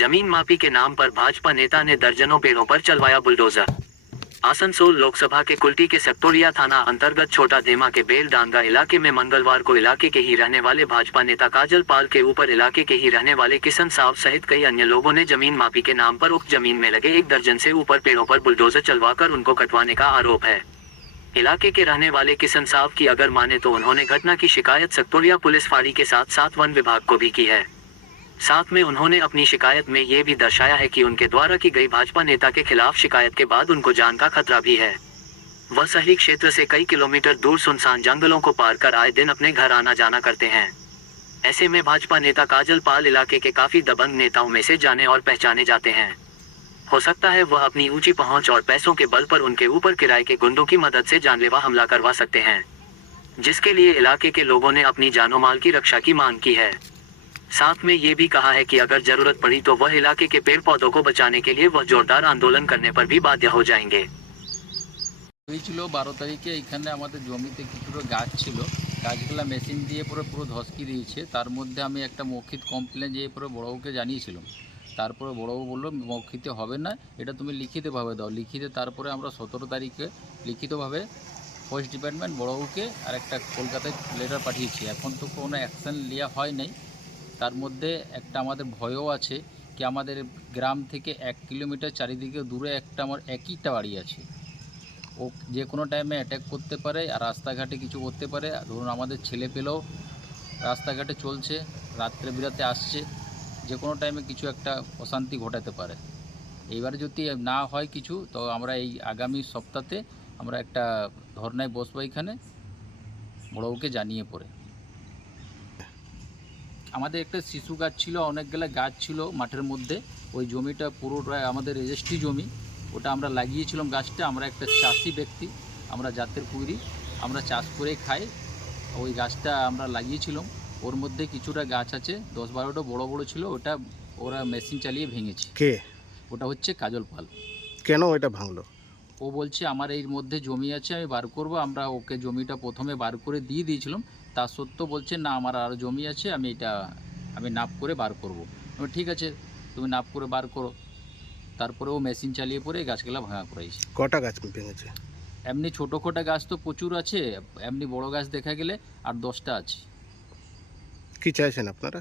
जमीन मापी के नाम पर भाजपा नेता ने दर्जनों पेड़ों पर चलवाया बुलडोजर। आसनसोल लोकसभा के कुल्टी के सक्तोरिया थाना अंतर्गत छोटा धेमा के बेलडांगा इलाके में मंगलवार को इलाके के ही रहने वाले भाजपा नेता काजल पाल के ऊपर इलाके के ही रहने वाले किशन साहब सहित कई अन्य लोगों ने जमीन मापी के नाम पर उक्त जमीन में लगे 1 दर्जन से ऊपर पेड़ों पर बुलडोजर चलवाकर उनको कटवाने का आरोप है। इलाके के रहने वाले किशन साहब की अगर माने तो उन्होंने घटना की शिकायत सक्तोरिया पुलिस फाड़ी के साथ साथ वन विभाग को भी की है। साथ में उन्होंने अपनी शिकायत में ये भी दर्शाया है कि उनके द्वारा की गई भाजपा नेता के खिलाफ शिकायत के बाद उनको जान का खतरा भी है। वह शहरी क्षेत्र से कई किलोमीटर दूर सुनसान जंगलों को पार कर आए दिन अपने घर आना जाना करते हैं। ऐसे में भाजपा नेता काजल पाल इलाके के काफी दबंग नेताओं में से जाने और पहचाने जाते हैं। हो सकता है वह अपनी ऊंची पहुंच और पैसों के बल पर उनके ऊपर किराए के गुंडों की मदद से जानलेवा हमला करवा सकते हैं, जिसके लिए इलाके के लोगों ने अपनी जानो माल की रक्षा की मांग की है। साथ में ये भी कहा है कि अगर जरूरत पड़ी तो वह इलाके के पेड़ पौधों को बचाने के लिए वह जोरदार आंदोलन करने पर भी बाध्य हो जाएंगे। 12 তারিখে এখানে আমাদের জমিতে কিছুটা গাছ ছিল, গাছগুলা মেশিন দিয়ে পুরো ধসকি দিয়েছে। তার মধ্যে আমি একটা মৌখিক কমপ্লেন যে পুরো বড়বাবুকে জানিয়েছিলাম। তারপরে বড়বাবু বললো মৌখিতে হবে না, এটা তুমি লিখিতভাবে দাও। লিখিতে তারপরে আমরা 17 তারিখে লিখিতভাবে ফরেস্ট ডিপার্টমেন্ট বড়বাবুকে আর একটা কলকাতায় লেটার পাঠিয়েছি। এখন তো কোনো অ্যাকশন নেওয়া হয় নাই। তার মধ্যে একটা আমাদের ভয়ও আছে কি আমাদের গ্রাম থেকে 1 কিলোমিটার চারিদিকে দূরে একটা আমার একইটা বাড়ি আছে, ও যে কোনো টাইমে অ্যাটাক করতে পারে আর রাস্তাঘাটে কিছু করতে পারে। ধরুন আমাদের ছেলে পেলেও রাস্তাঘাটে চলছে, রাত্রে বিরাতে আসছে, যে কোনো টাইমে কিছু একটা অশান্তি ঘটাতে পারে। এইবারে যদি না হয় কিছু তো আমরা এই আগামী সপ্তাহে আমরা একটা ধর্নায় বসবো এখানে বড়বাবুকে জানিয়ে পড়ে। আমাদের একটা শিশু গাছ ছিল, অনেকগুলো গাছ ছিল মাঠের মধ্যে। ওই জমিটা পুরোটা আমাদের রেজিস্ট্রি জমি, ওটা আমরা লাগিয়েছিলাম গাছটা। আমরা একটা চাষি ব্যক্তি, আমরা জাতের কুইরি, আমরা চাষ করে খাই। ওই গাছটা আমরা লাগিয়েছিলাম, ওর মধ্যে কিছুটা গাছ আছে 10-12টা বড় বড় ছিল, ওটা ওরা মেশিন চালিয়ে ভেঙেছে। কে? ওটা হচ্ছে কাজল পাল। কেন এটা ভাঙলো? ও বলছে আমার এর মধ্যে জমি আছে, আমি বার করব। আমরা ওকে জমিটা প্রথমে বার করে দিয়ে দিয়েছিলাম, তা সত্ত্বেও বলছে না আমার আরও জমি আছে, আমি নাপ করে বার করব। আমি ঠিক আছে তুমি নাপ করে বার করো। তারপরে ও মেশিন চালিয়ে পরে গাছগুলা ভাঙা করাইছে। কটা গাছ ভেঙেছে? এমনি ছোটোখাটো গাছ তো প্রচুর আছে, এমনি বড় গাছ দেখা গেলে 8-10টা আছে। কি চাইছেন আপনারা?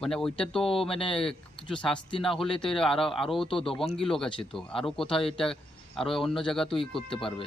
মানে ওইটা তো মানে কিছু শাস্তি না হলে তো আরও তো দবঙ্গি লোক আছে, তো আরও কোথাও এটা আরও অন্য জায়গা তো করতে পারবে।